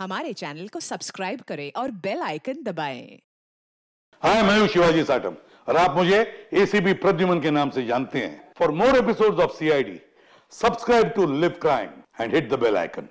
हमारे चैनल को सब्सक्राइब करें और बेल आइकन दबाएं। हाय, मैं हूं शिवाजी साटम और आप मुझे एसीपी प्रद्युमन के नाम से जानते हैं। For more episodes of CID, subscribe to live crime and hit the bell icon.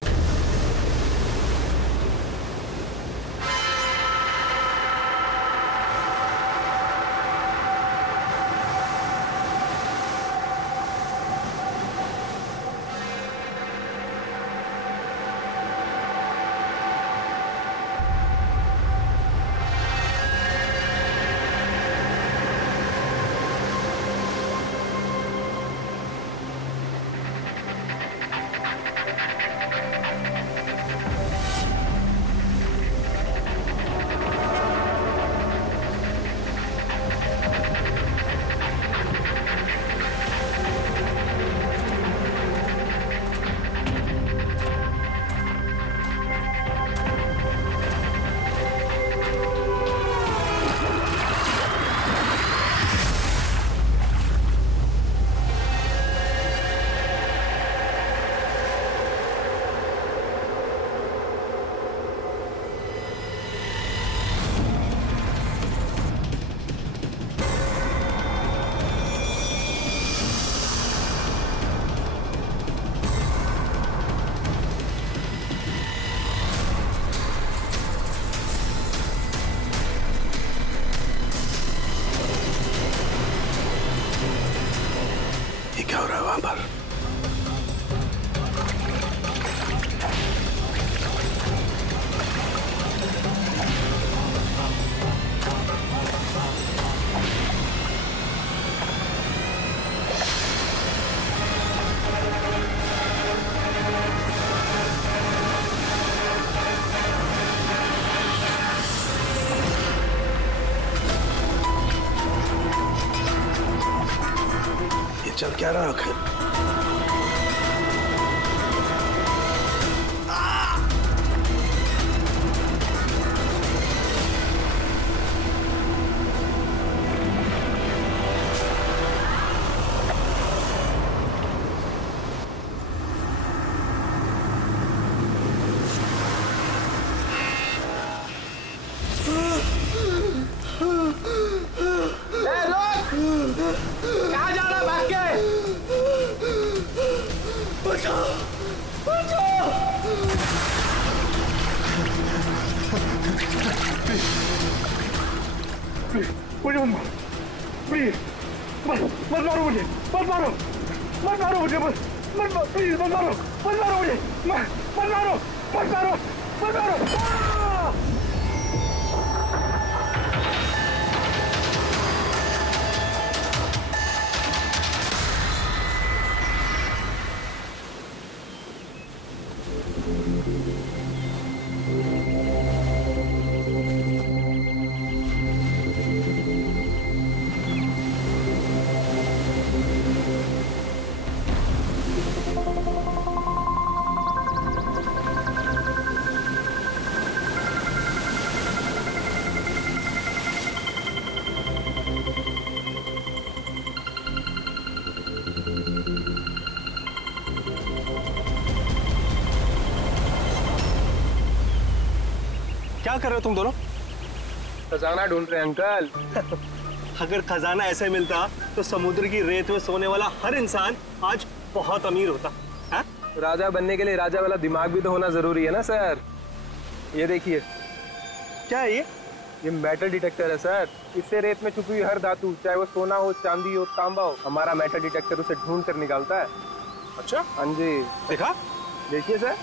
क्या हो रहा है वहां पर? ये चल क्या रहा आखिर? कहाँ जा रहा भाग के? बचाओ! बचाओ! मुझे मत मारो, प्लीज मत मारो मुझे, मत मारो मुझे, मत मारो, प्लीज मत मारो मुझे, मत मारो। क्या कर रहे हो तुम दोनों? खजाना ढूंढ रहे हैं अंकल। अगर खजाना ऐसे मिलता तो समुद्र की रेत में सोने वाला हर इंसान आज बहुत अमीर होता है? राजा बनने के लिए राजा वाला दिमाग भी तो होना जरूरी है ना सर। ये देखिए, क्या है ये मेटल डिटेक्टर है सर। इससे रेत में छुपी हुई हर धातु, चाहे वो सोना हो, चांदी हो, तांबा हो, हमारा मेटल डिटेक्टर उसे ढूंढ कर निकालता है। अच्छा, हाँ जी, देखा? देखिए सर।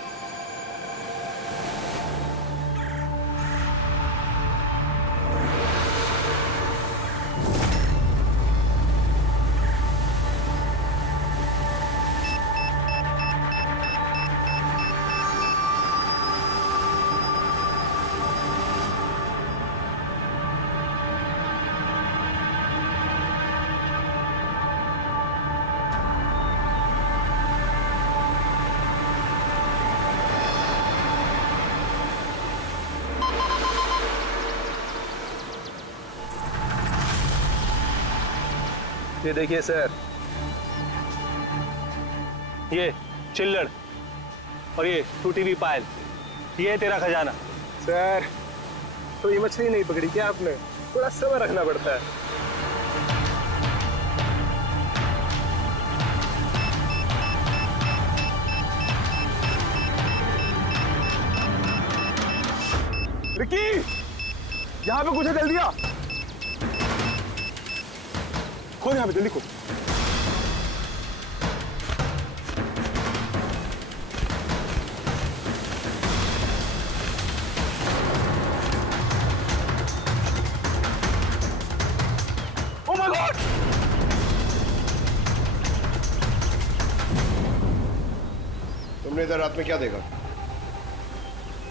ये देखिए सर, ये चिल्लड़ और ये टूटी हुई पायल, ये है तेरा खजाना। सर, तो ये मछली नहीं पकड़ी क्या आपने? थोड़ा सब्र रखना पड़ता है। रिकी, यहाँ पे कुछ है, जल्दी आ। खोल यहाँ पे, जल्दी खोल। Oh my God! तुमने इधर रात में क्या देखा?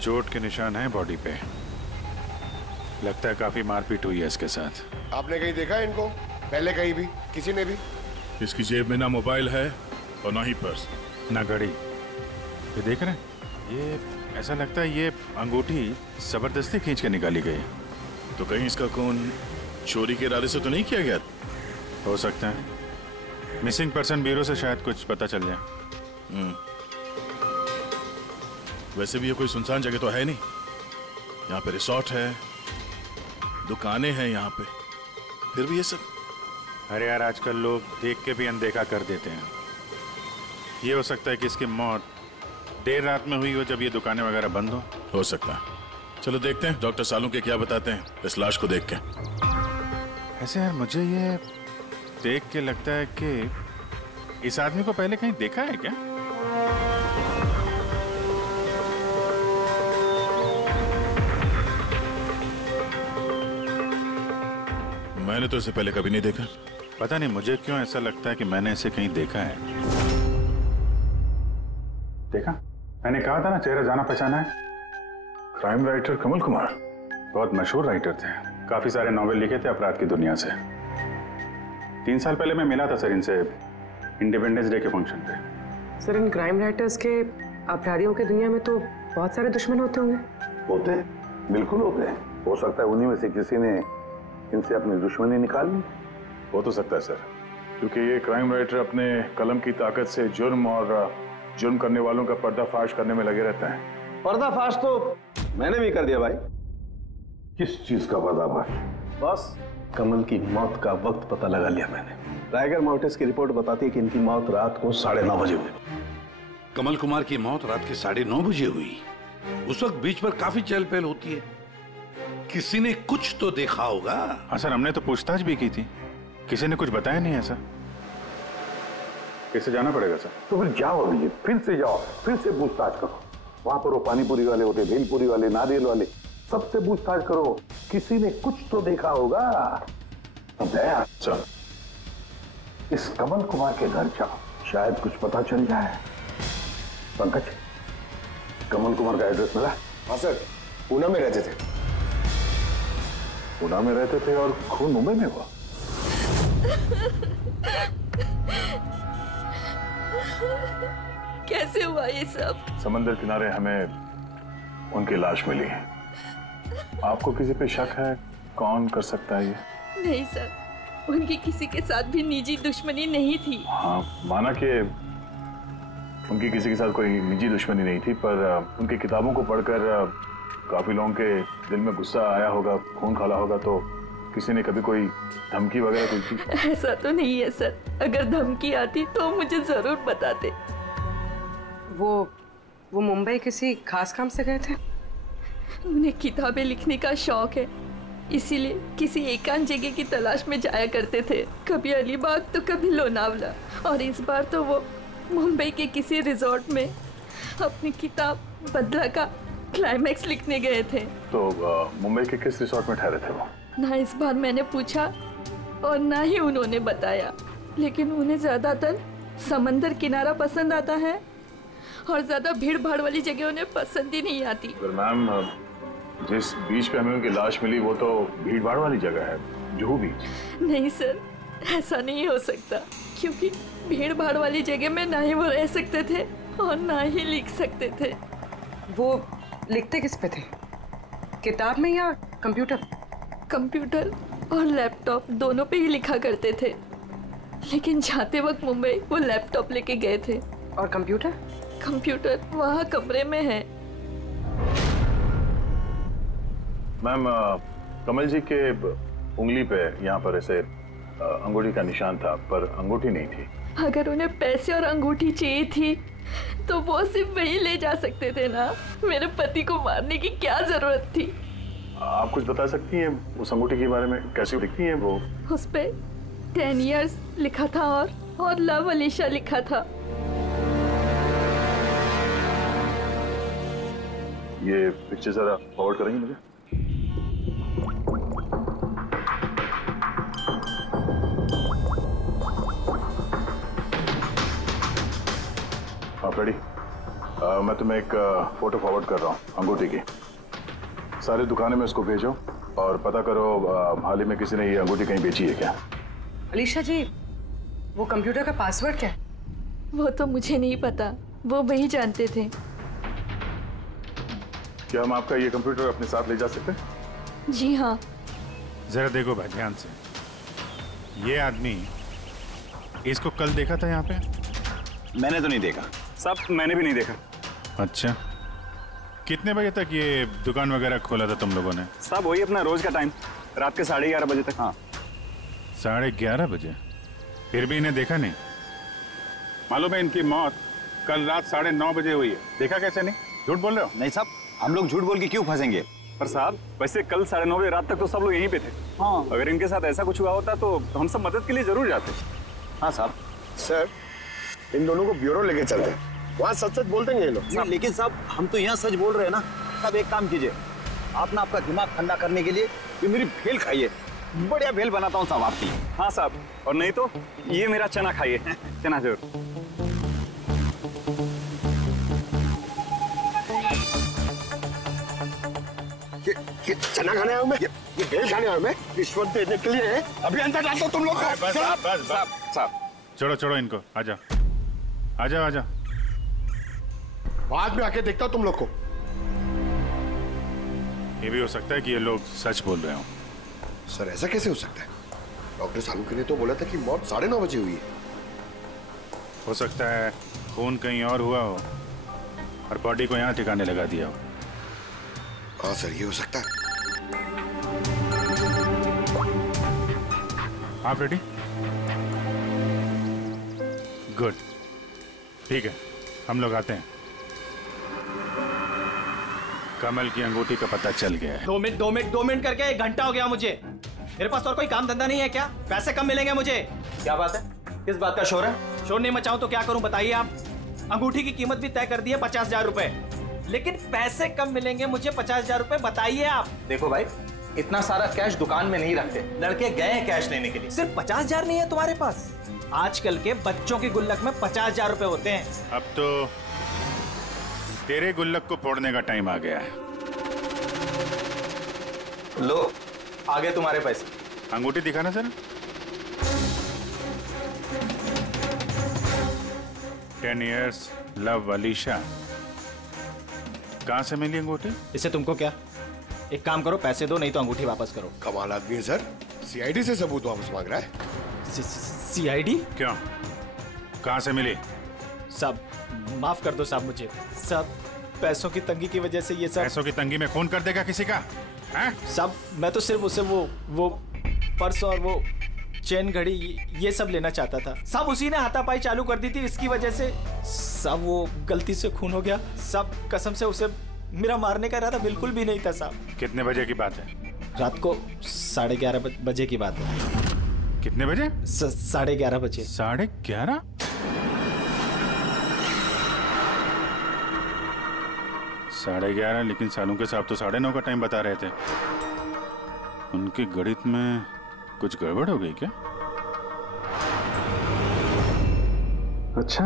चोट के निशान हैं बॉडी पे। लगता है काफी मारपीट हुई है इसके साथ। आपने कहीं देखा है इनको? पहले कहीं भी? किसी ने भी? इसकी जेब में ना मोबाइल है और ना ही पर्स, ना घड़ी। ये देख रहे हैं? ये ऐसा लगता है ये अंगूठी जबरदस्ती खींच के निकाली गई। तो कहीं इसका खून चोरी के इरादे से तो नहीं किया गया? हो सकता है। मिसिंग पर्सन ब्यूरो से शायद कुछ पता चल जाए। वैसे भी ये कोई सुनसान जगह तो है नहीं। यहाँ पे रिसोर्ट है, दुकानें हैं यहाँ पे, फिर भी ये सब। अरे यार, आजकल लोग देख के भी अनदेखा कर देते हैं। ये हो सकता है कि इसकी मौत देर रात में हुई हो, जब ये दुकानें वगैरह बंद हो सकता है। चलो देखते हैं डॉक्टर सालू के क्या बताते हैं इस लाश को देख के। ऐसे यार, मुझे ये देख के लगता है कि इस आदमी को पहले कहीं देखा है क्या? मैंने तो इसे पहले कभी नहीं देखा। पता नहीं मुझे क्यों ऐसा लगता है कि मैंने इसे कहीं देखा है। देखा? मैंने कहा था ना, चेहरा जाना पहचाना है। क्राइम राइटर कमल कुमार, बहुत मशहूर राइटर थे। काफी सारे नॉवेल लिखे थे अपराध की दुनिया से। 3 साल पहले मैं मिला था सर इनसे इंडिपेंडेंस डे के फंक्शन पे। सर, इन क्राइम राइटर्स के अपराधियों की दुनिया में तो बहुत सारे दुश्मन होते होंगे। होते हैं, बिल्कुल होते हैं। हो सकता है उन्हीं में से किसी ने इनसे अपनी दुश्मनी निकाल ली। हो तो सकता है सर, क्योंकि ये क्राइम राइटर अपने कलम की ताकत से जुर्म और जुर्म करने वालों का पर्दाफाश करने में लगे रहते हैं। पर्दाफाश तो मैंने भी कर दिया भाई। किस चीज का पर्दाफाश? बस कमल की मौत का वक्त पता लगा लिया मैंने। टाइगर माउंटेन्स की रिपोर्ट बताती है कि इनकी मौत रात को 9:30 बजे हुई। कमल कुमार की मौत रात के 9:30 बजे हुई। उस वक्त बीच पर काफी चहल पहल होती है। किसी ने कुछ तो देखा होगा। हाँ सर, हमने तो पूछताछ भी की थी, किसी ने कुछ बताया नहीं ऐसा। कैसे जाना पड़ेगा सर? तो फिर जाओ अभी, फिर से जाओ, फिर से पूछताछ करो। वहां पर वो पानीपुरी वाले होते, भेलपुरी वाले, नारियल वाले, सबसे पूछताछ करो। किसी ने कुछ तो देखा होगा। सर, इस कमल कुमार के घर जाओ, शायद कुछ पता चल जाए। पंकज, कमल कुमार का एड्रेस मिला? हाँ सर, पूना में रहते थे। पूना में रहते थे और खून मुंबई में हुआ? कैसे हुआ ये सब? समंदर किनारे हमें उनकी लाश मिली है। आपको किसी पे शक है? कौन कर सकता है ये? नहीं सर, उनकी किसी के साथ भी निजी दुश्मनी नहीं थी। हाँ, माना कि उनकी किसी के साथ कोई निजी दुश्मनी नहीं थी, पर उनकी किताबों को पढ़कर काफी लोगों के दिल में गुस्सा आया होगा, खून खाला होगा, तो किसी ने कभी कोई धमकी वगैरह दी थी? ऐसा तो नहीं है सर। अगर धमकी आती तो मुझे जरूर बताते। वो मुंबई किसी खास काम से गए थे? उन्हें किताबें लिखने का शौक है, इसीलिए किसी एकांत जगह की तलाश में जाया करते थे। कभी अलीबाग तो कभी लोनावला, और इस बार तो वो मुंबई के किसी रिजॉर्ट में अपनी किताब बदला का क्लाइमैक्स लिखने गए थे। तो मुंबई के किस रिसोर्ट में ठहरे थे वो? ना इस बार मैंने पूछा और ना ही उन्होंने बताया, लेकिन उन्हें ज्यादातर समंदर किनारा पसंद आता है और ज्यादा भीड़ भाड़ वाली जगह उन्हें पसंद ही नहीं आती। मैम, जिस बीच पे हमें उनकी लाश मिली वो तो भीड़ भाड़ वाली जगह है, जुहू बीच। नहीं सर, ऐसा नहीं हो सकता, क्योंकि भीड़ भाड़ वाली जगह में ना ही वो रह सकते थे और ना ही लिख सकते थे। वो लिखते किस पे थे? किताब में या कंप्यूटर? कंप्यूटर और लैपटॉप दोनों पे ही लिखा करते थे, लेकिन जाते वक्त मुंबई वो लैपटॉप लेके गए थे। और कंप्यूटर? कंप्यूटर वहाँ कमरे में है। मैम, कमल जी के उंगली पे यहाँ पर ऐसे अंगूठी का निशान था, पर अंगूठी नहीं थी। अगर उन्हें पैसे और अंगूठी चाहिए थी तो वो सिर्फ वही ले जा सकते थे ना। मेरे पति को मारने की क्या जरूरत थी? आप कुछ बता सकती हैं उस अंगूठी के बारे में? कैसी दिखती है वो? उस पे 10 years लिखा था और लव अलीशा लिखा था। ये पिक्चर जरा फॉरवर्ड करेंगे मुझे? आप रेडी? मैं तुम्हें एक फोटो फॉरवर्ड कर रहा हूँ अंगूठी की। सारी दुकानें में इसको भेजो और पता करो हाल ही में किसी ने ये अंगूठी कहीं बेची है क्या। अलीशा जी, वो कंप्यूटर का पासवर्ड क्या है? वो तो मुझे नहीं पता, वो वही जानते थे। क्या हम आपका ये कंप्यूटर अपने साथ ले जा सकते हैं? जी हाँ। जरा देखो भाई ध्यान से, ये आदमी, इसको कल देखा था यहाँ पे? मैंने तो नहीं देखा साहब, मैंने भी नहीं देखा। अच्छा, कितने बजे तक ये दुकान वगैरह खोला था तुम लोगों ने? साहब वही अपना रोज का टाइम, रात के 11:30 बजे तक। हाँ 11:30 बजे? फिर भी इन्हें देखा नहीं? मालूम है इनकी मौत कल रात 9:30 बजे हुई है, देखा कैसे नहीं? झूठ बोल रहे हो? नहीं साहब, हम लोग झूठ बोल के क्यों फंसेंगे? पर साहब वैसे कल 9:30 बजे रात तक तो सब लोग यहीं पे थे। हाँ, अगर इनके साथ ऐसा कुछ हुआ होता तो हम सब मदद के लिए जरूर जाते। हाँ साहब। सर, इन दोनों को ब्यूरो लेके चलते हैं, वहाँ सच सच बोल देंगे ये लोग। लेकिन साहब हम तो यहाँ सच बोल रहे हैं ना। साहब एक काम कीजिए, आप ना आपका दिमाग ठंडा करने के लिए ये मेरी भेल खाइए, बढ़िया भेल बनाता हूँ साहब आपकी। हाँ साहब, और नहीं तो ये मेरा चना खाइए, चना जरूर। ये चना खाने आया हूँ मैं, ये भेल खाने आया हूँ मैं, रिश्वत देने के लिए। अभी अंदर डालता हूँ तुम लोग को। साहब छोड़ो इनको, आ जाओ। बाद में आके देखता हूँ तुम लोग को। ये भी हो सकता है कि ये लोग सच बोल रहे हो। सर ऐसा कैसे हो सकता है? डॉक्टर सालुंके ने तो बोला था कि मौत 9:30 बजे हुई है। हो सकता है खून कहीं और हुआ हो और बॉडी को यहाँ ठिकाने लगा दिया हो। हाँ सर, ये हो सकता है। आप रेडी? गुड, ठीक है, हम लोग आते हैं। कमल की अंगूठी का पता चल गया है। 2 मिनट करके 1 घंटा हो गया मुझे। मेरे पास और कोई काम धंधा नहीं है क्या? पैसे कम मिलेंगे मुझे। क्या बात है? किस बात का शोर है? शोर नहीं मचाऊं तो क्या करूं बताइए आप? अंगूठी की कीमत भी तय कर दी है 50,000 रुपए, लेकिन पैसे कम मिलेंगे मुझे 50,000 रुपए, बताइए आप। देखो भाई, इतना सारा कैश दुकान में नहीं रखते, लड़के गए हैं कैश लेने के लिए। सिर्फ 50,000 नहीं है तुम्हारे पास? आजकल के बच्चों के गुल्लक में 50,000 रुपए होते हैं। अब तो तेरे गुल्लक को फोड़ने का टाइम आ गया है। लो, आगे तुम्हारे पैसे। अंगूठी दिखाना सर। 10 years love Alisha. कहां से मिली अंगूठी? इससे तुमको क्या? एक काम करो, पैसे दो, नहीं तो अंगूठी वापस करो। कमाल आदमी है सर, सीआईडी से सबूत वापस मांग रहा है। सीआईडी? क्यों, कहां से मिली? साहब माफ कर दो साहब मुझे। साहब पैसों की तंगी की वजह से ये सब। पैसों की तंगी में खून कर देगा किसी का? साहब मैं तो सिर्फ उसे वो पर्स और वो चेन घड़ी ये सब लेना चाहता था साहब। उसी ने हाथापाई चालू कर दी थी, इसकी वजह से साहब वो गलती से खून हो गया साहब। कसम से उसे मेरा मारने का इरादा बिल्कुल भी नहीं था साहब। कितने बजे की बात है? रात को 11:30 बजे की बात है। कितने बजे? 11:30 बजे। 11:30? साढ़े 11, लेकिन सालों के साहब तो 9:30 का टाइम बता रहे थे। उनके गणित में कुछ गड़बड़ हो गई क्या? अच्छा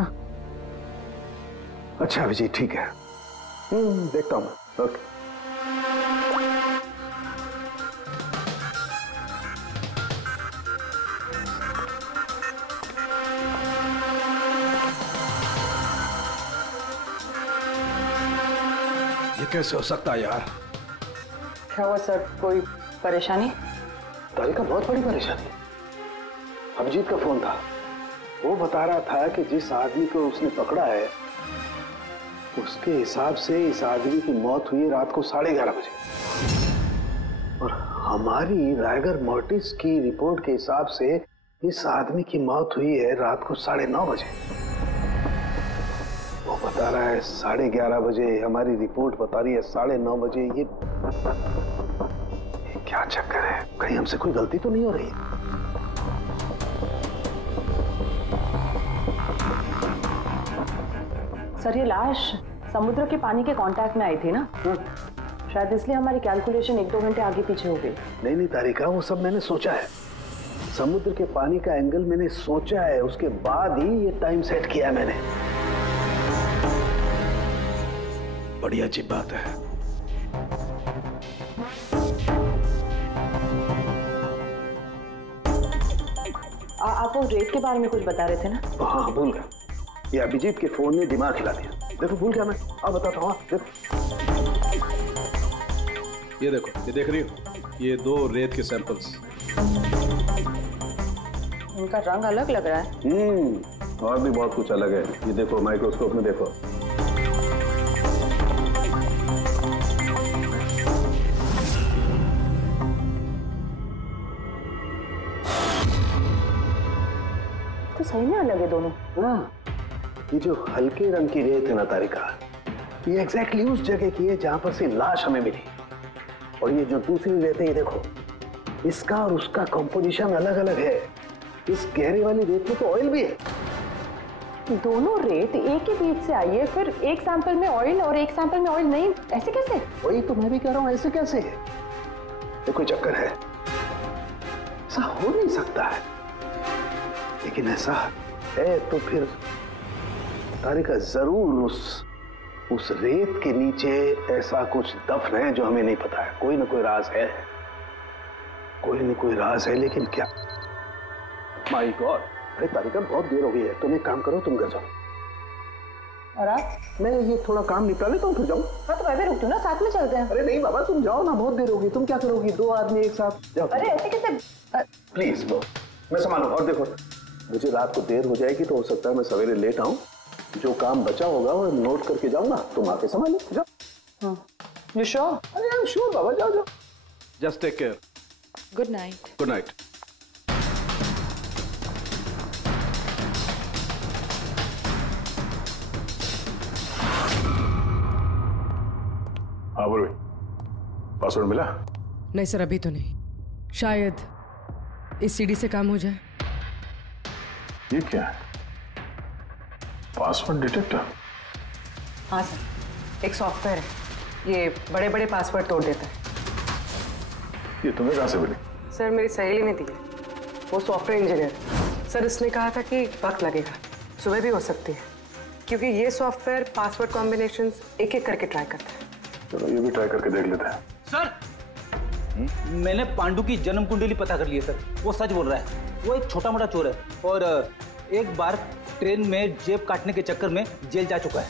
अभिजीत, ठीक है, देखता हूँ। ओके। ये कैसे हो सकता है यार? क्या हुआ सर, कोई परेशानी? तारिका बहुत बड़ी परेशानी। अभिजीत का फोन था, वो बता रहा था कि जिस आदमी को उसने पकड़ा है उसके हिसाब से इस आदमी की मौत हुई रात को 11:30 बजे। और हमारी रायगर मोर्टिस की रिपोर्ट के हिसाब से इस आदमी की मौत हुई है रात को 9:30 बजे। वो बता रहा है 11:30 बजे, हमारी रिपोर्ट बता रही है 9:30 बजे। ये क्या चक्कर है? कहीं हमसे कोई गलती तो नहीं हो रही? सर ये लाश समुद्र के पानी के कांटेक्ट में आई थी ना, शायद इसलिए हमारी कैलकुलेशन 1-2 घंटे आगे पीछे हो गई। नहीं तारिका, वो सब मैंने सोचा है। समुद्र के पानी का एंगल मैंने सोचा है, उसके बाद ही ये टाइम सेट किया है मैंने। बड़ी अजीब बात है। आप वो रेत के बारे में कुछ बता रहे थे ना? हाँ भूल गया। ये अभिजीत के फोन ने दिमाग हिला दिया। देखो भूल गया मैं, अब बताता हूँ। देखो ये देखो, ये देख रही हो, ये 2 रेत के सैंपल्स। उनका रंग अलग लग रहा है। और भी बहुत कुछ अलग है। ये देखो माइक्रोस्कोप में देखो। तो सही में अलग है दोनों। हाँ, ये जो हल्के रंग की रेत है ना तारिका, ये एग्जैक्टली उस जगह की है जहां पर से लाश हमें मिली। और ये जो दूसरी रेत है, ये देखो, इसका और उसका कंपोजिशन अलग अलग है। इस गहरे वाली रेत में तो ऑयल भी है। दोनों रेत एक ही बीज से आई है, फिर एक सैंपल में ऑयल और एक सैंपल में ऑयल नहीं, ऐसे कैसे? वही तो मैं भी कह रहा हूँ, ऐसे कैसे? ये कोई चक्कर है? ऐसा हो नहीं सकता है। लेकिन ऐसा है तो फिर तारिका जरूर उस रेत के नीचे ऐसा कुछ दफन है जो हमें नहीं पता है। कोई ना कोई राज है, कोई ना कोई राज है, लेकिन क्या? माय गॉड, अरे तारिका बहुत देर हो गई है, तुम एक काम करो, तुम घर जाओ। और आप? मैं ये थोड़ा काम निपटा लेता हूँ, फिर जाऊँ। हाँ तो मैं भी रुकती हूँ ना, साथ में चलते हैं। अरे नहीं बाबा, तुम जाओ ना, बहुत देर होगी। तुम क्या करोगी? 2 आदमी एक साथ जाओ। अरे ऐसे कैसे? प्लीज लो, मैं संभालू। और देखो, मुझे रात को देर हो जाएगी तो हो सकता है मैं सवेरे लेट आऊं। जो काम बचा होगा वो नोट करके जाऊंगा, तुम आके संभालो। जाओ। You sure? अरे आई एम श्योर बाबा, जाओ जाओ। Just take care. Good night. Good night. हाँ बोलो, पासवर्ड मिला? नहीं सर, अभी तो नहीं। शायद इस सीडी से काम हो जाए। ये क्या है? Password detector? हाँ सर, एक सॉफ्टवेयर है, ये बड़े बड़े पासवर्ड तोड़ देता है। ये तुम्हें कहाँ से मिली? सर मेरी सहेली ने दी है, वो सॉफ्टवेयर इंजीनियर। सर इसने कहा था कि वक्त लगेगा, सुबह भी हो सकती है, क्योंकि ये सॉफ्टवेयर पासवर्ड कॉम्बिनेशंस एक एक करके ट्राई करता है। चलो ये भी ट्राई करके देख लेते हैं। सर मैंने पांडु की जन्म कुंडली पता कर ली है सर, वो सच बोल रहा है। वो एक छोटा मोटा चोर है और एक बार ट्रेन में जेब काटने के चक्कर में जेल जा चुका है।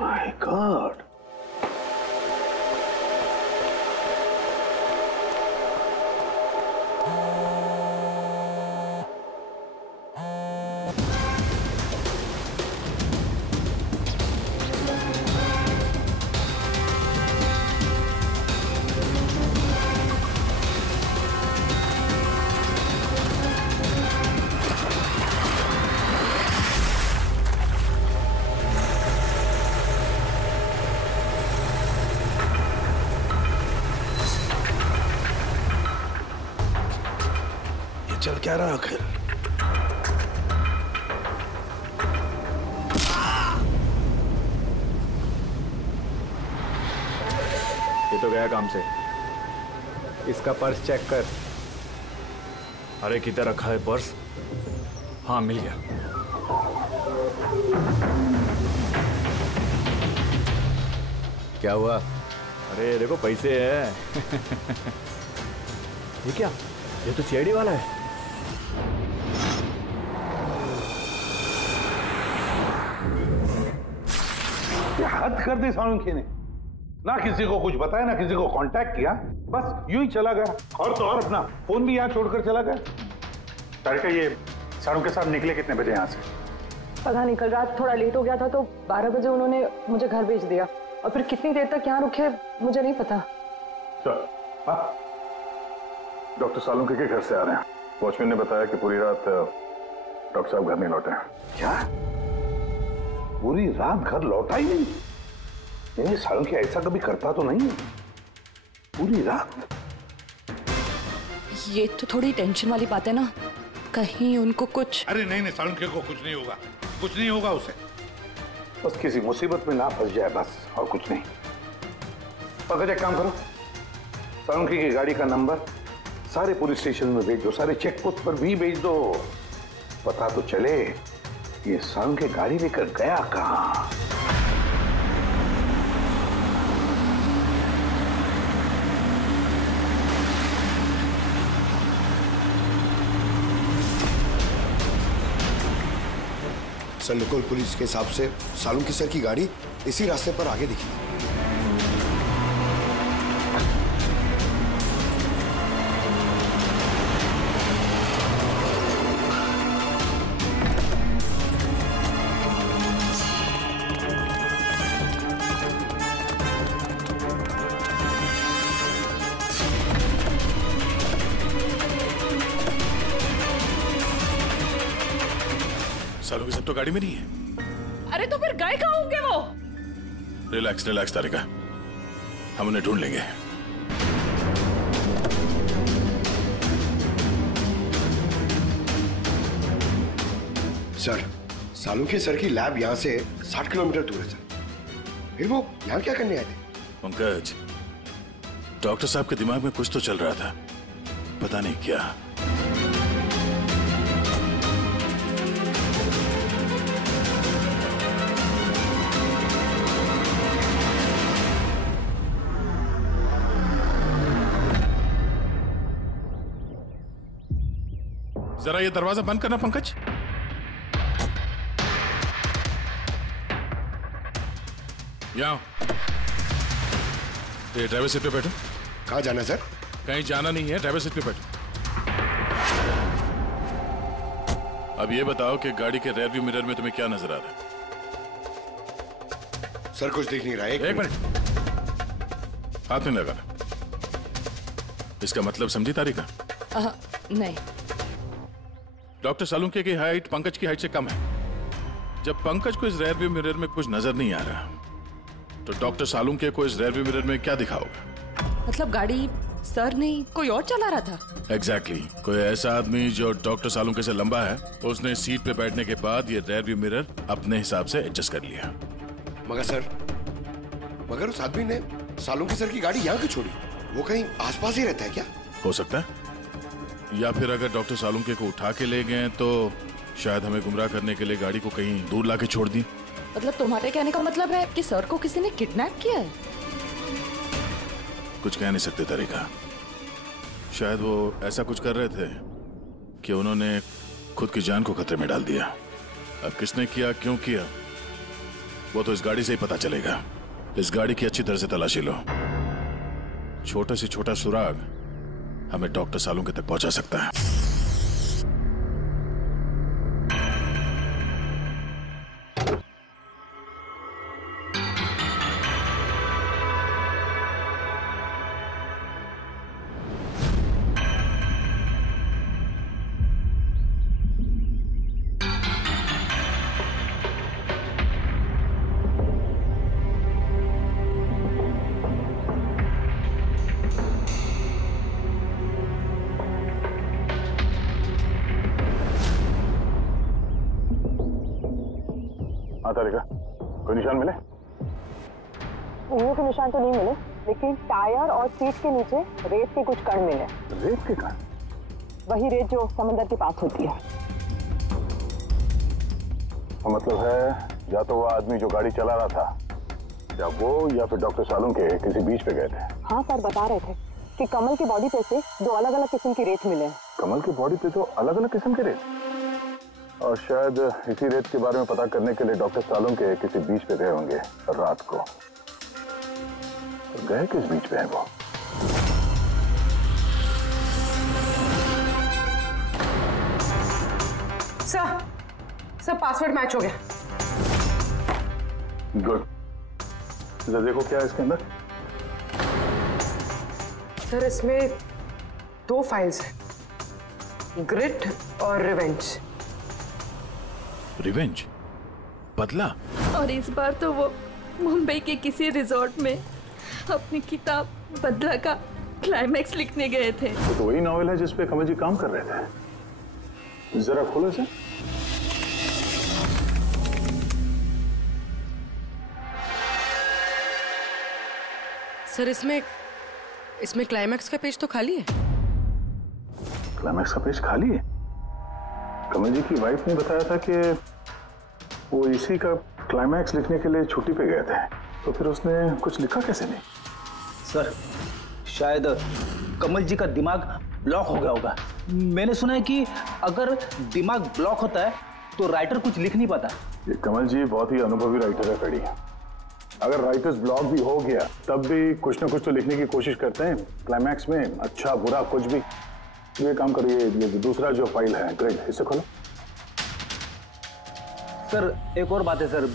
My God. चल क्या रहा आखिर? ये तो गया काम से। इसका पर्स चेक कर। अरे किधर रखा है पर्स? हाँ मिल गया। क्या हुआ? अरे देखो पैसे है। ये क्या? ये तो सीआईडी वाला है। हद कर दी सालुंखे ने, ना किसी को कुछ बताया ना किसी को कांटेक्ट किया, बस यूं ही चला गया। और तो और अपना फोन भी यहाँ छोड़कर चला गया। तारिका, ये सालुंखे के साथ निकले कितने बजे यहाँ से? पता नहीं, कल रात थोड़ा लेट हो गया था तो 12 बजे उन्होंने मुझे घर भेज दिया, और फिर कितनी देर तक यहाँ रुके मुझे नहीं पता। डॉक्टर सालुंखे के घर से आ रहे हैं। वॉचमैन ने बताया कि पूरी रात डॉक्टर साहब घर नहीं लौटे। क्या? पूरी रात घर लौटा ही नहीं? नहीं, सालुंखे ऐसा कभी करता तो नहीं है। पूरी रात? ये तो थोड़ी टेंशन वाली बात है ना, कहीं उनको कुछ। अरे नहीं नहीं, सालुंखे को कुछ नहीं होगा, कुछ नहीं होगा उसे। बस किसी मुसीबत में ना फंस जाए, बस, और कुछ नहीं। अगर एक काम करो, सालुंखे की गाड़ी का नंबर सारे पुलिस स्टेशन में भेज दो, सारे चेक पोस्ट पर भी भेज दो। पता तो चले ये सालुंखे गाड़ी लेकर गया कहां। सर, लोकल पुलिस के हिसाब से सालुंखे सर की गाड़ी इसी रास्ते पर आगे दिखी। सालुंखे सर तो गाड़ी में नहीं है। अरे तो फिर गए कहाँ होंगे वो? रिलैक्स रिलैक्स तारिका, हम उन्हें ढूंढ लेंगे। सर, सालुंखे सर की लैब यहाँ से 60 किलोमीटर दूर है सर। फिर वो यहाँ क्या करने आए थे? पंकज, डॉक्टर साहब के दिमाग में कुछ तो चल रहा था, पता नहीं क्या। जरा ये दरवाजा बंद करना पंकज। यहाँ ये ड्राइवर सीट पे बैठो। कहाँ जाना सर? कहीं जाना नहीं है, ड्राइवर सीट पे बैठो। अब ये बताओ कि गाड़ी के रेयर व्यू मिरर में तुम्हें क्या नजर आ रहा है? सर कुछ दिख नहीं रहा है। एक मिनट, हाथ नहीं लगाना। इसका मतलब समझी तारिका? नहीं। डॉक्टर सालुंखे की हाइट पंकज की हाइट से कम है। जब पंकज को इस रेयर व्यू मिरर में कुछ नजर नहीं आ रहा, तो डॉक्टर सालुंखे को इस रेयर व्यू मिरर में क्या दिखा होगा? मतलब गाड़ी सर नहीं कोई और चला रहा था? एग्जैक्टली। कोई ऐसा आदमी जो डॉक्टर सालुंखे से लंबा है, उसने सीट पे बैठने के बाद ये रेयर व्यू मिरर अपने हिसाब से एडजस्ट कर लिया। मगर उस आदमी ने सालुंखे सर की गाड़ी यहाँ क्यों छोड़ी? वो कहीं आसपास ही रहता है क्या? हो सकता है, या फिर अगर डॉक्टर सालुंखे को उठा के ले गए तो शायद हमें गुमराह करने के लिए गाड़ी को कहीं दूर लाके छोड़ दी। मतलब तुम्हारे कहने का मतलब है कि सर को किसी ने किडनैप किया है? कुछ कह नहीं सकते तरीका। शायद वो ऐसा कुछ कर रहे थे कि उन्होंने खुद की जान को खतरे में डाल दिया। अब किसने किया, क्यों किया, वो तो इस गाड़ी से ही पता चलेगा। इस गाड़ी की अच्छी तरह से तलाशी लो। छोटा से छोटा सुराग हमें डॉक्टर सालुंखे तक पहुंचा सकता है। तारिका, कोई निशान मिले? उंगलियों के निशान तो नहीं मिले, लेकिन टायर और सीट के नीचे रेत के कुछ कण मिले। रेत के कण? वही रेत जो समंदर के पास होती है। तो मतलब है या तो वो आदमी जो गाड़ी चला रहा था क्या वो या फिर डॉक्टर सालों के किसी बीच पे गए थे? हाँ सर, बता रहे थे कि कमल की बॉडी पे से 2 अलग-अलग किस्म की रेत मिले हैं। कमल की बॉडी पे 2 अलग-अलग किस्म के रेत, और शायद इसी रेत के बारे में पता करने के लिए डॉक्टर सालों के किसी बीच पे गए होंगे रात को। तो गए किस बीच पे हैं वो? सर पासवर्ड मैच हो गया। गुड। जरा देखो क्या है इसके अंदर। सर इसमें 2 फाइल्स हैं, ग्रिट और रिवेंज। रिवेंज? बदला? और इस बार तो वो मुंबई के किसी रिजॉर्ट में अपनी किताब बदला का क्लाइमैक्स लिखने गए थे। तो वही नॉवेल है जिसपे कमल जी काम कर रहे थे। जरा खोलो इसे। सर इसमें क्लाइमैक्स का पेज तो खाली है। क्लाइमैक्स का पेज खाली है? कमल जी की वाइफ ने बताया था कि वो इसी का क्लाइमैक्स लिखने के लिए छुट्टी पे गए थे, तो फिर उसने कुछ लिखा कैसे नहीं? सर शायद कमल जी का दिमाग ब्लॉक हो गया होगा। मैंने सुना है कि अगर दिमाग ब्लॉक होता है तो राइटर कुछ लिख नहीं पाता। ये कमल जी बहुत ही अनुभवी राइटर है फ्रेडी। अगर राइटर्स ब्लॉक भी हो गया तब भी कुछ ना कुछ तो लिखने की कोशिश करते हैं क्लाइमैक्स में, अच्छा बुरा कुछ भी। ये काम करिए, ये दूसरा जो फाइल है ग्रेड, इसे खोलो। सर एक और बात है सर,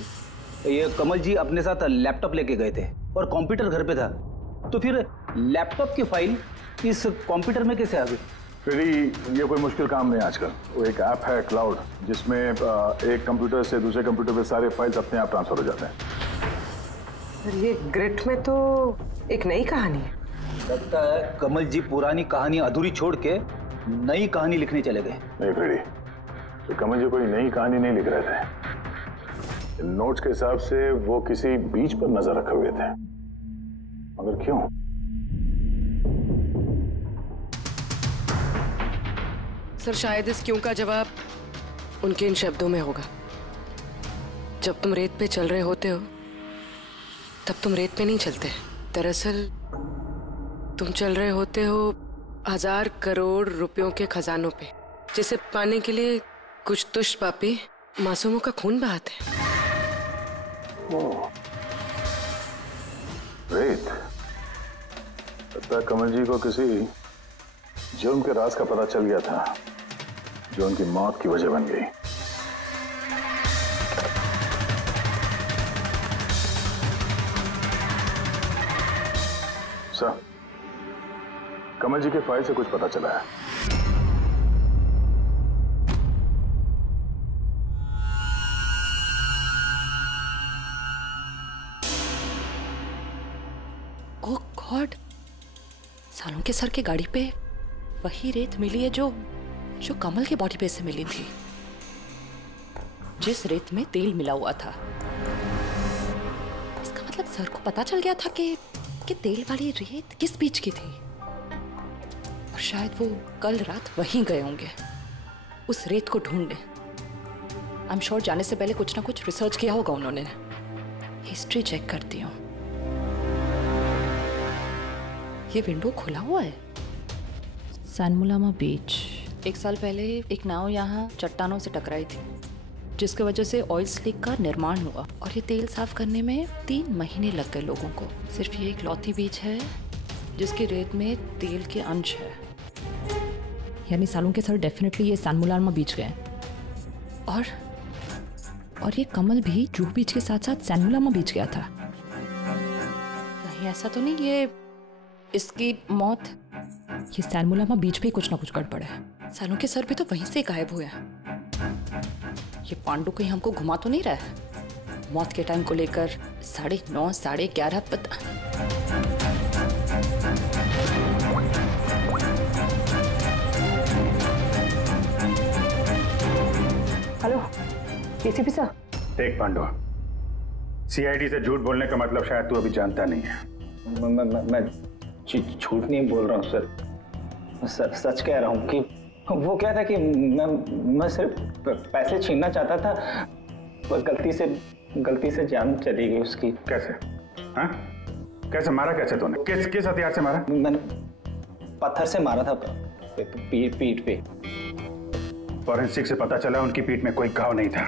ये कमल जी अपने साथ लैपटॉप लेके गए थे और कंप्यूटर घर पे था, तो फिर लैपटॉप की फाइल इस कंप्यूटर में कैसे आ गई? फ्रेडी ये कोई मुश्किल काम नहीं आजकल। वो एक ऐप है क्लाउड, जिसमें एक कंप्यूटर से दूसरे कंप्यूटर पे सारे फाइल्स अपने आप ट्रांसफर हो जाते हैं। ये ग्रिट में तो एक नई कहानी है। लगता है कमल जी पुरानी कहानी अधूरी छोड़ के नई कहानी लिखने चले गए। नहीं फ्रेडी, तो कमल जी कोई नई कहानी नहीं लिख रहे थे। नोट्स के हिसाब से वो किसी बीच पर नजर रखे हुए थे, मगर क्यों? सर शायद इस क्यों का जवाब उनके इन शब्दों में होगा। जब तुम रेत पे चल रहे होते हो तब तुम रेत पे नहीं चलते। दरअसल तुम चल रहे होते हो 1000 करोड़ रुपयों के खजानों पे, जिसे पाने के लिए कुछ दुष्ट पापी मासूमों का खून बहाते हैं। रेत? लगता है कमल जी को किसी जुर्म के राज का पता चल गया था जो उनकी मौत की वजह बन गई। सर, कमल जी के फाइल से कुछ पता चला है। ओह गॉड, सालों के सर के गाड़ी पे वही रेत मिली है जो कमल के बॉडी पे से मिली थी, जिस रेत में तेल मिला हुआ था। इसका मतलब सर को पता चल गया था कि तेल वाली रेत किस बीच की थी, और शायद वो कल रात वहीं गए होंगे उस रेत को ढूंढने। आई एम श्योर जाने से पहले कुछ ना कुछ रिसर्च किया होगा उन्होंने। हिस्ट्री चेक करती हूँ। ये विंडो खुला हुआ है। सैनमुलामा बीच। 1 साल पहले एक नाव यहाँ चट्टानों से टकराई थी, जिसकी वजह से ऑयल स्लिक का निर्माण हुआ, और ये तेल साफ करने में 3 महीने लग गए लोगों को। सिर्फ ये इकलौती बीच है जिसकी रेत में तेल के अंश है। यानी सालों के सर डेफिनेटली ये सैनमुलामा बीच गए, और ये कमल भी जूहू बीच के साथ साथ सैनमुलामा बीच गया था। नहीं ऐसा तो नहीं ये इसकी मौत, ये सैनमुलामा बीच पे कुछ ना कुछ गड़बड़ है। सालों के सर भी तो वहीं से गायब हुए हैं। ये पांडु कहीं हमको घुमा तो नहीं रहा है? मौत के टाइम को लेकर 9:30 11:30 पता। Hello ACP sir. देख पांडु, सीआईडी से झूठ बोलने का मतलब शायद तू अभी जानता नहीं है। मैं झूठ नहीं बोल रहा हूँ सर, सच कह रहा हूँ कि वो क्या था कि मैं सिर्फ पैसे छीनना चाहता था, पर गलती से जान चली गई उसकी। कैसे? हाँ? कैसे मारा? कैसे तूने? किस हथियार से मारा? मैंने पत्थर से मारा था पीठ पे। फॉरेंसिक से पता चला उनकी पीठ में कोई घाव नहीं था।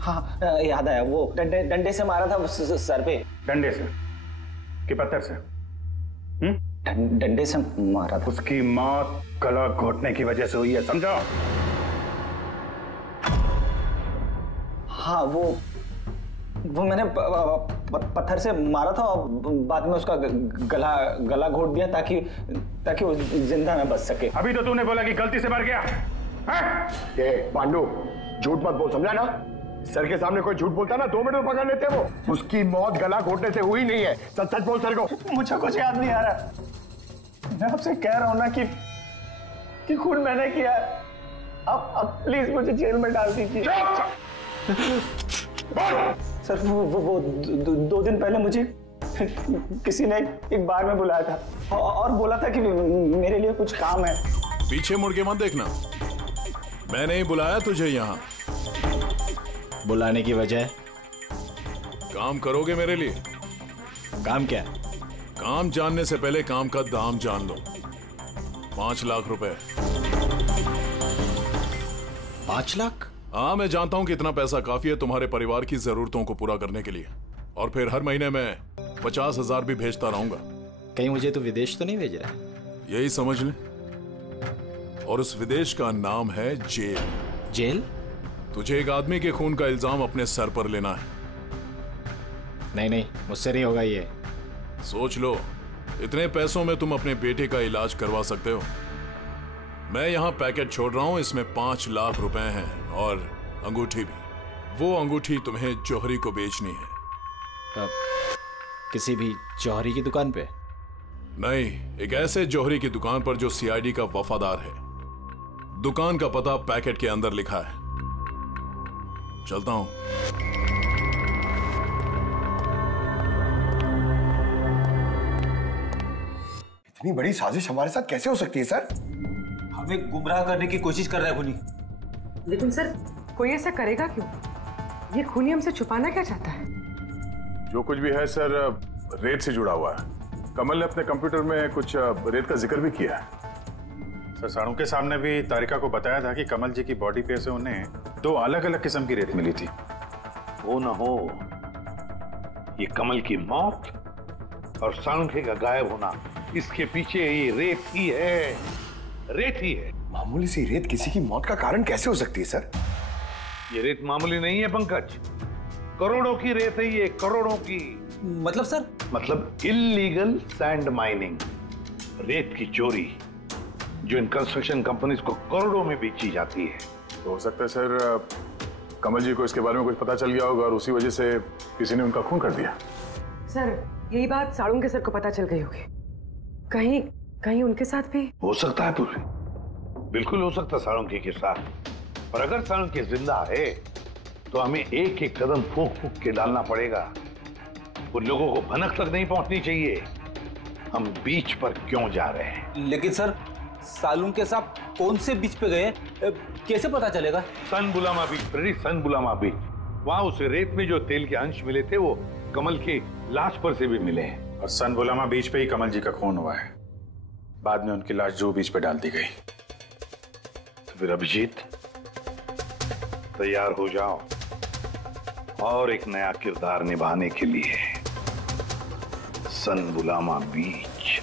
हाँ याद आया, वो डंडे से मारा था सर पे। डंडे से कि पत्थर से? डंडे से मारा था। उसकी मौत गला घोटने की वजह से हुई है, समझो? हाँ वो मैंने पत्थर से मारा था और बाद में उसका गला घोट दिया ताकि वो जिंदा ना बच सके। अभी तो तूने बोला कि गलती से मर गया। ये पांडु, झूठ मत बोल, समझा ना? सर के सामने कोई झूठ बोलता ना 2 मिनट में पकड़ लेते वो। उसकी मौत गला घोटने से हुई नहीं है। सच सच बोल सर को। मुझे कुछ याद नहीं आ रहा। मैं आपसे कह रहा हूं ना कि खून मैंने किया। अब प्लीज मुझे जेल में डाल दीजिए। सर वो 2 दिन पहले मुझे किसी ने एक बार में बुलाया था और बोला था कि मेरे लिए कुछ काम है। पीछे मुड़ के मत देखना, मैंने ही बुलाया तुझे यहाँ। बुलाने की वजह? काम करोगे मेरे लिए? काम क्या? काम जानने से पहले काम का दाम जान लो। 5 लाख रुपए। 5 लाख? हाँ, मैं जानता हूं कि इतना पैसा काफी है तुम्हारे परिवार की जरूरतों को पूरा करने के लिए, और फिर हर महीने में 50,000 भी भेजता रहूंगा। कहीं मुझे तो विदेश तो नहीं भेज रहा? यही समझ ले। और उस विदेश का नाम है जेल। जेल? तुझे एक आदमी के खून का इल्जाम अपने सर पर लेना है। नहीं, मुझसे नहीं होगा ये। सोच लो, इतने पैसों में तुम अपने बेटे का इलाज करवा सकते हो। मैं यहाँ पैकेट छोड़ रहा हूँ, इसमें 5 लाख रुपए हैं और अंगूठी भी। वो अंगूठी तुम्हें जौहरी को बेचनी है। किसी भी जौहरी की दुकान पे? नहीं, एक ऐसे जौहरी की दुकान पर जो सीआईडी का वफादार है। दुकान का पता पैकेट के अंदर लिखा है। चलता हूं। इतनी बड़ी साजिश हमारे साथ कैसे हो सकती है सर? हमें गुमराह करने की कोशिश कर रहा है खूनी। लेकिन सर, कोई ऐसा करेगा क्यों? ये खूनी हमसे छुपाना क्या चाहता है? जो कुछ भी है सर, रेत से जुड़ा हुआ है। कमल ने अपने कंप्यूटर में कुछ रेत का जिक्र भी किया है। सर, साड़ू के सामने भी तारिका को बताया था कि कमल जी की बॉडी पे से उन्हें 2 अलग अलग किस्म की रेत मिली थी। वो ना हो, ये कमल की मौत और साळुंखे का गायब होना, इसके पीछे ये रेत ही है। रेत ही है। मामूली सी रेत किसी की मौत का कारण कैसे हो सकती है सर? ये रेत मामूली नहीं है पंकज, करोड़ों की रेत है ये, करोड़ों की। मतलब सर? मतलब इल्लीगल सैंड माइनिंग, रेत की चोरी, जो इन कंस्ट्रक्शन कंपनीज को करोड़ों में बेची जाती है। तो हो सकता है सर, कमल जी को इसके बारे में कुछ पता चल गया होगा और उसी वजह से किसी ने उनका खून कर दिया। सर, यही बात साळुंखे सर को पता चल गई होगी। कहीं उनके साथ भी हो सकता है। पूरी बिल्कुल हो सकता है साळुंखे के साथ। और अगर साळुंखे जिंदा है तो हमें एक एक कदम फूंक फूंक के डालना पड़ेगा। उन लोगों को भनक तक नहीं पहुंचनी चाहिए हम बीच पर क्यों जा रहे हैं। लेकिन सर, साळुंखे साहब कौन से बीच पे गए, कैसे पता चलेगा? सन बुलामा बीच, सन बुलामा बीच। वहां उस रेत में जो तेल के अंश मिले थे वो कमल की लाश पर से भी मिले हैं। और सन बुलामा बीच पे ही कमल जी का खून हुआ है। बाद में उनकी लाश जो बीच पे डाल दी गई। तो फिर अभिजीत, तैयार हो जाओ और एक नया किरदार निभाने के लिए। सन बुलामा beach.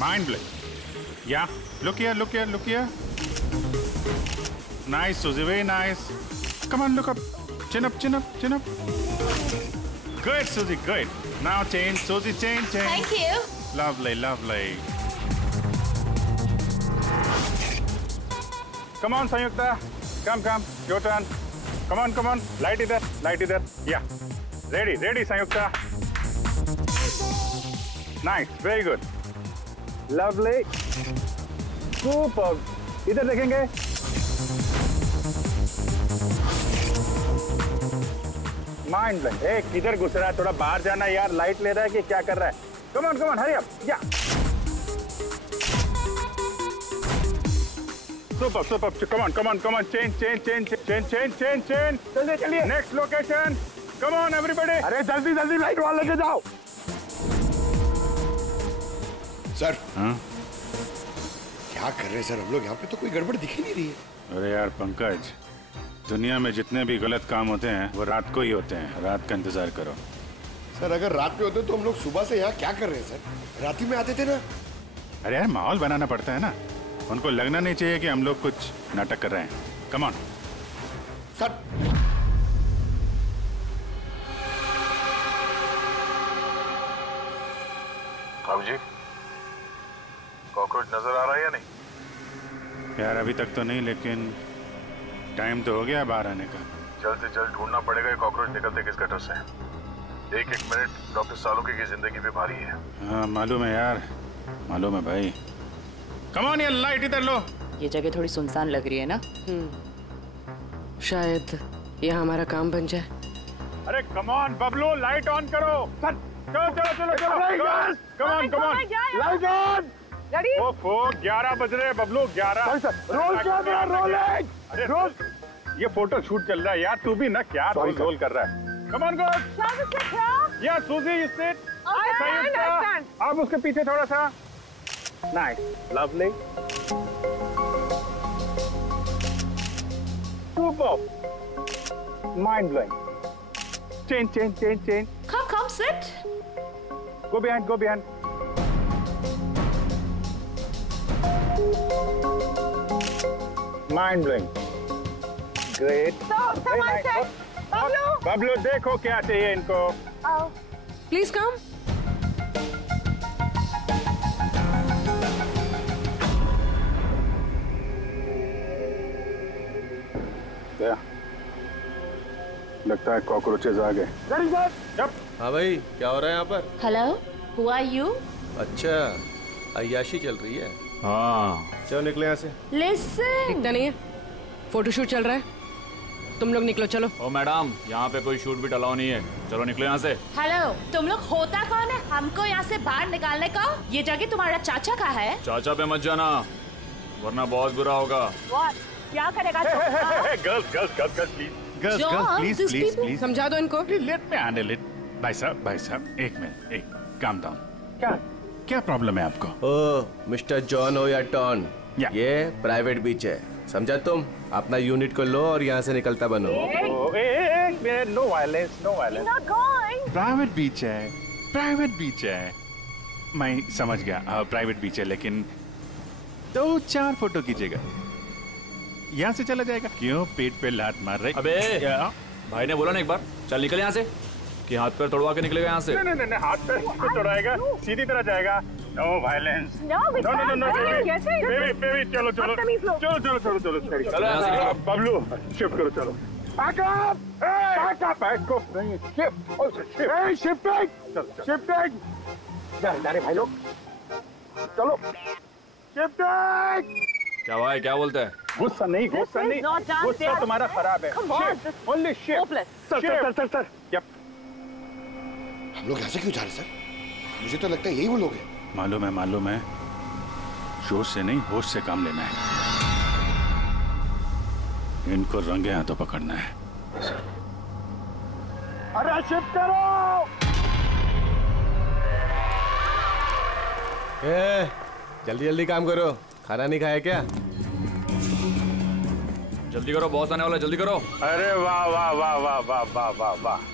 Mind blowing. Yeah, look here. Nice, Suzy, very nice. Come on, look up. Chin up. Good, Suzy, good. Now change, Suzy, change. Thank you. Lovely. Come on, Sanyukta. Come. Your turn. Come on. Light either. Yeah. Ready, Sanyukta. Nice, very good. Lovely. Super. इधर देखेंगे। Mind blowing. एक किधर घुस रहा है, थोड़ा बाहर जाना यार। लाइट ले रहा है कि क्या कर रहा है? Come on hurry up. या सुपर। Come on change. जल्दी चलिए। Next location. Come on everybody. अरे जल्दी जल्दी लाइट वाले लेके जाओ। सर हाँ क्या कर रहे हैं सर हम लोग यहाँ पे? तो कोई गड़बड़ दिख ही नहीं रही है। अरे यार पंकज, दुनिया में जितने भी गलत काम होते हैं वो रात को ही होते हैं। रात का इंतजार करो। सर अगर रात में होते तो हम लोग सुबह से यहाँ क्या कर रहे हैं सर? रात ही में आते थे ना। अरे यार माहौल बनाना पड़ता है ना, उनको लगना नहीं चाहिए कि हम लोग कुछ नाटक कर रहे हैं। Come on sir. अब जी कॉकरोच नजर आ रहा है या नहीं? यार अभी तक तो नहीं, लेकिन टाइम तो हो गया बाहर आने का। जल्द से जल्द ढूंढना पड़ेगा ये कॉकरोच निकलते किस गटर से। एक एक मिनट डॉक्टर सालुंके की जिंदगी भी भारी है। हाँ मालूम है यार, मालूम है भाई। कम ऑन, ये लाइट इधर लो। ये जगह थोड़ी सुनसान लग रही है ना? शायद यहाँ हमारा काम बन जाए। अरे come on Bablu, light on करो। चलो चलो चलो चलो, come on come on, light on. ओफो 11 बज रहे हैं बबलू, 11। Roll camera rolling. अरे रोल, ये फोटो शूट चल रहा है यार, तू भी ना क्या रोल कर रहा है। Come on good. या सूजी यू सिट। आप उसके पीछे थोड़ा सा। Nice, lovely, super, mind blowing. Change. Come, sit. Go behind. Mind blowing. Great. Bablu देखो क्या चाहिए इनको। Please come. लगता है कॉकरोचेस आ गए। हाँ भाई, क्या हो रहा है यहाँ पर? Hello, who are you? अच्छा, अय्याशी चल रही है। हाँ चलो निकले यहाँ से। लिसन। दिखता नहीं है, फोटोशूट चल रहा है। तुम लोग निकलो, चलो। ओ मैडम, यहाँ पे कोई शूट भी अलाउ नहीं है। चलो निकलो यहाँ से। हेलो, तुम लोग होता कौन है हमको यहाँ से बाहर निकालने का? ये जगह तुम्हारा चाचा का है। चाचा पे मत जाना, वरना बहुत बुरा होगा। क्या करेगा? Girls, please. समझा दो इनको। Let me handle it. भाई साहब, एक मिनट, एक काम डाउन। क्या प्रॉब्लम है आपको? ओ मिस्टर जॉन हो या टॉन, ये प्राइवेट बीच है, समझा तुम? अपना यूनिट को लो और यहाँ से निकलता बनो। No violence. प्राइवेट बीच है। मैं समझ गया, प्राइवेट बीच है, लेकिन 2-4 फोटो कीजिएगा। यहाँ से चला जाएगा। क्यों पेट पे लात मार रहे? अबे भाई ने बोला ना एक बार, चल निकल यहाँ से, कि हाथ पैर तोड़वा के निकलेगा यहाँ से। नहीं, हाथ पैर क्यों तोड़ाएगा? सीधी तरह जाएगा। No violence. नो, बेबी, चलो। बबलू शिफ्ट करो, चलो। शिफ्टिंग। अरे भाई लोग, चलो शिफ्टिंग। क्या भाई, क्या बोलते हैं? गुस्सा नहीं, गुस्सा तुम्हारा खराब है। Only shift. सर। हम लोग ऐसे क्यों जा रहे सर? मुझे तो लगता है यही वो लोग हैं। मालूम है। जोश से नहीं, होश से काम लेना है। इनको रंगे हाथों पकड़ना है। अरे शिफ्ट करो। जल्दी काम करो। खाना नहीं खाया क्या? जल्दी करो, बॉस आने वाला, जल्दी करो। अरे वाह,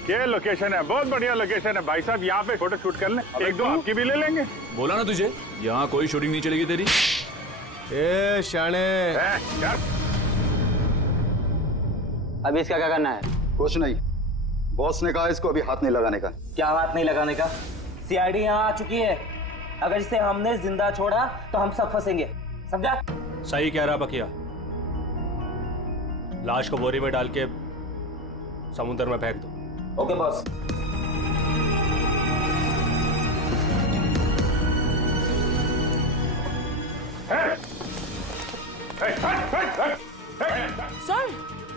ये लोकेशन है, बहुत बढ़िया लोकेशन है भाई साहब। यहाँ पे फोटो शूट कर लें, एक दो आपकी भी ले लेंगे। बोला ना तुझे, यहाँ कोई शूटिंग नहीं चलेगी तेरी। ए शाणे, अब इसका क्या करना है? कुछ नहीं, बॉस ने कहा इसको अभी हाथ नहीं लगाने का। क्या हाथ नहीं लगाने का? सीआईडी यहाँ आ चुकी है, अगर इसे हमने जिंदा छोड़ा तो हम सब फंसेंगे, समझा? सही कह रहा बकिया, लाश को बोरी में डाल के समुद्र में फेंक दो। Okay boss.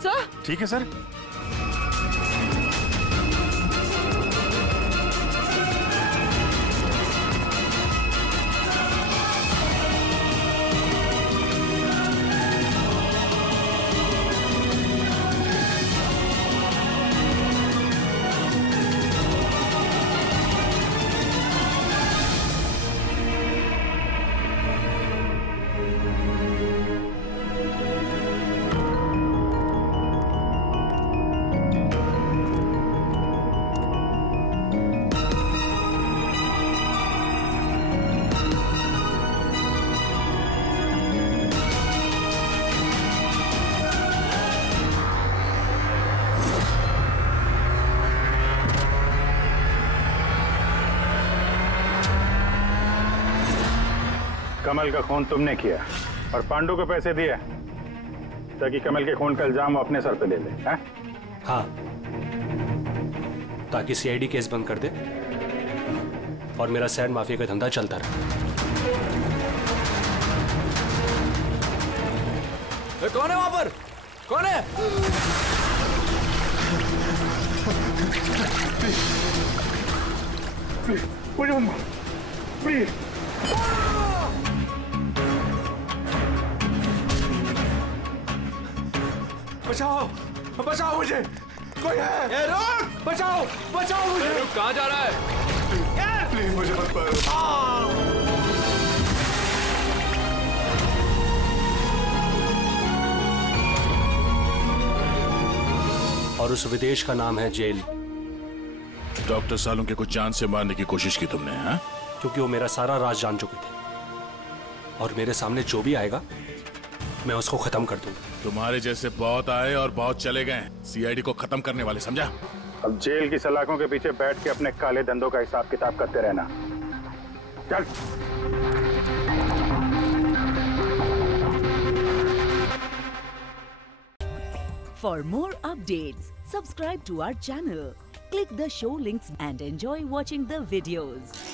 सर। ठीक है सर। कमल का खून तुमने किया और पांडु को पैसे दिए ताकि कमल के खून का इल्जाम वो अपने सर पे ले ले, हैं? हाँ, ताकि सीआईडी केस बंद कर दे और मेरा सैंड माफिया का धंधा चलता रहे। कौन है वहां पर? कौन है? मुझे मत मारो, प्लीज। बचाओ, बचाओ मुझे, कोई है? रुक! बचाओ, बचाओ मुझे। रुक, कहाँ जा रहा है? प्लीज मुझे मत मारो। और उस विदेश का नाम है जेल। डॉक्टर सालुंके को जान से मारने की कोशिश की तुमने, हाँ? क्योंकि वो मेरा सारा राज जान चुके थे और मेरे सामने जो भी आएगा मैं उसको खत्म कर दूंगा। तुम्हारे जैसे बहुत आए और बहुत चले गए, सीआईडी को खत्म करने वाले, समझा? अब जेल की सलाखों के पीछे बैठ के अपने काले धंधों का हिसाब किताब करते रहना। चल। For more updates, subscribe to our channel, click the show links and enjoy watching the videos.